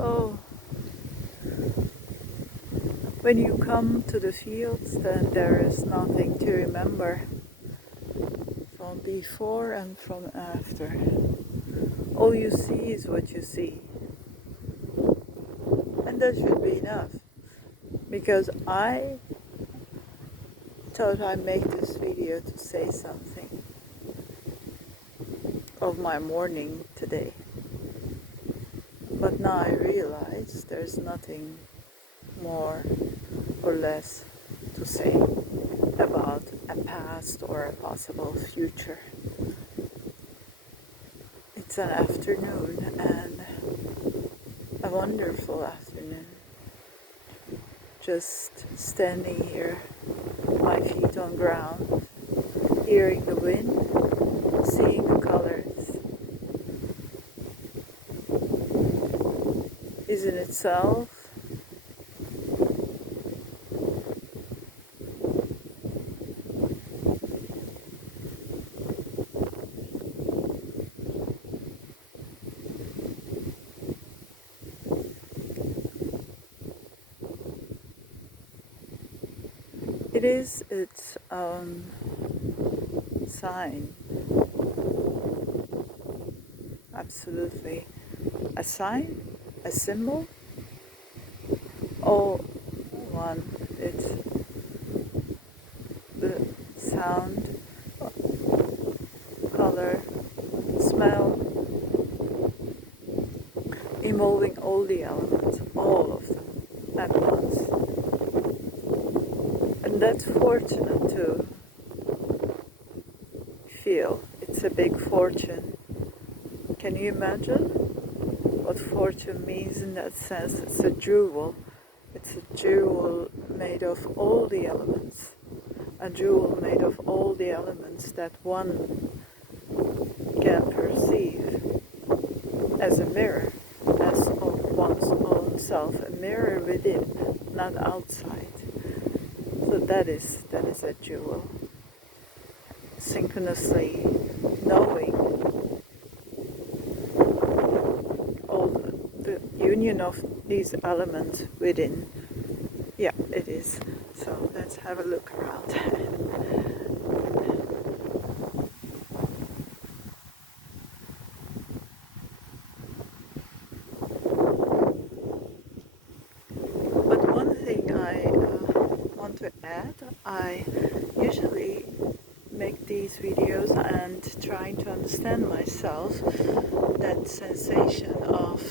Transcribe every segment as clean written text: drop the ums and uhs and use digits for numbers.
So when you come to the fields, then there is nothing to remember from before and from after. All you see is what you see. And that should be enough. Because I thought I'd make this video to say something of my morning today. But now I realize there's nothing more or less to say about a past or a possible future. It's an afternoon, and a wonderful afternoon. Just standing here, my feet on ground, hearing the wind, seeing the colors, is in itself it is its own sign. Absolutely. A sign, a symbol, all one. It's the sound, color, smell, involving all the elements, all of them at once. And that's fortunate to feel. It's a big fortune. Can you imagine what fortune means in that sense? It's a jewel. It's a jewel made of all the elements. A jewel made of all the elements that one can perceive as a mirror, as of one's own self, a mirror within, not outside. So that is a jewel. Synchronously knowing all the union of these elements within. Yeah, it is. So let's have a look around. But one thing I want to add, I usually make these videos and trying to understand myself, that sensation of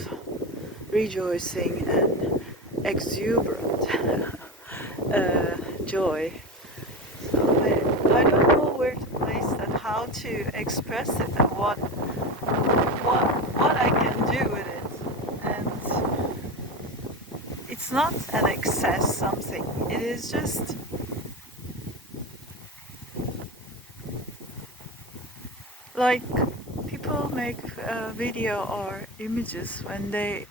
rejoicing and exuberant joy. So I don't know where to place that, how to express it, and what I can do with it. And it's not an excess something. It is just like people make video or images when they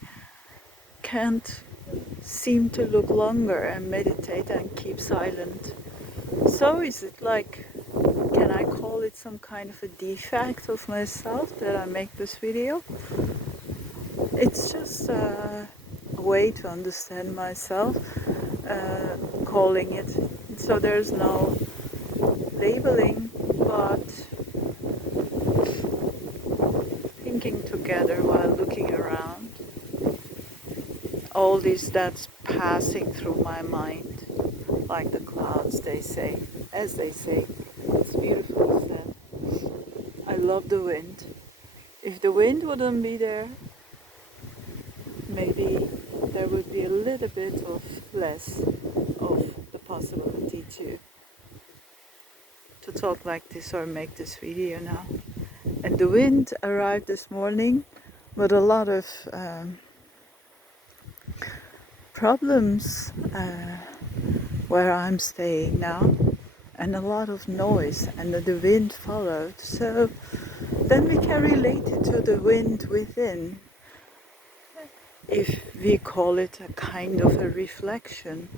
can't seem to look longer and meditate and keep silent. So is it like, can I call it some kind of a defect of myself that I make this video? It's just a way to understand myself, calling it. So there's no labeling, but thinking together while looking around. All these that's passing through my mind, like the clouds, they say, as they say. It's beautiful said. I love the wind. If the wind wouldn't be there, maybe there would be a little bit of less of the possibility to talk like this or make this video now. And the wind arrived this morning with a lot of problems where I'm staying now, and a lot of noise, and the wind followed. So then we can relate it to the wind within, if we call it a kind of a reflection,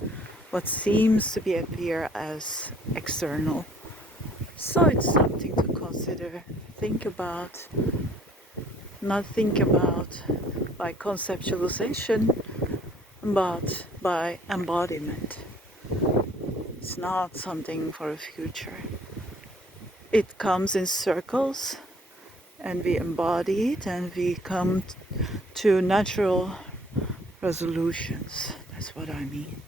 what seems to be appear as external. So it's something to consider, think about, not think about by conceptualization, but by embodiment. It's not something for the future. It comes in circles, and we embody it, and we come to natural resolutions. That's what I mean.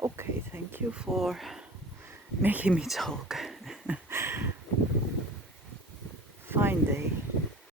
Okay, thank you for making me talk. Fine day.